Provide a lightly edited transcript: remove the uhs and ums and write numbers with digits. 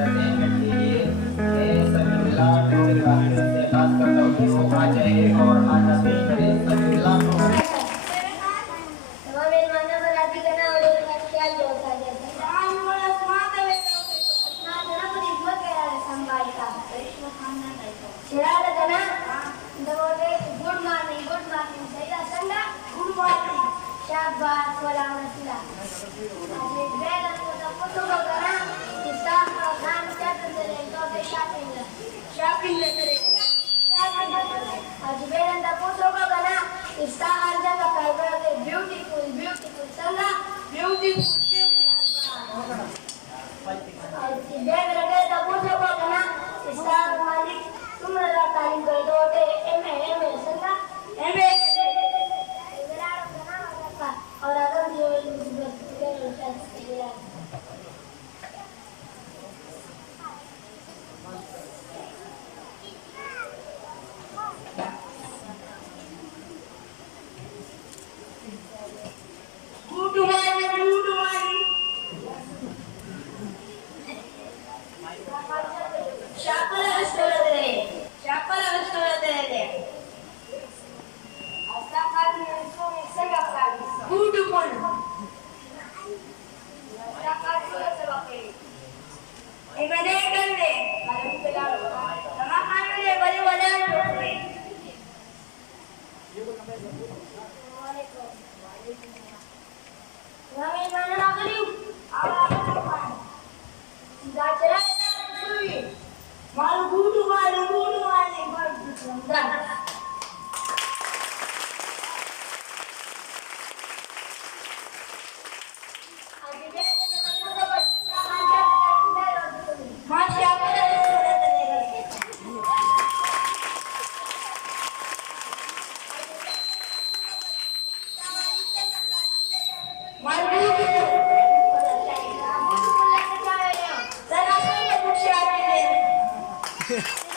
एंटरटेनमेंट के लिए मैं सभी मिलाप परिवार से बात करता हूँ कि वो आ जाए और आना पेश करें सभी मिलाप शाबाश वाला मसला अरे बेल को तो फोटो करा इसका नाम क्या करते हैं तो के शॉपिंग ले करे आज बेल का फोटो करा इसका हर जगह फाइबर के ब्यूटीफुल ब्यूटीफुल संगा ब्यूटीफुल आज बेल लगे तो फोटो करा इसका मालिक तुम्हारा तालीम कर दो ते एम संगा एम और अगर जो Yeah.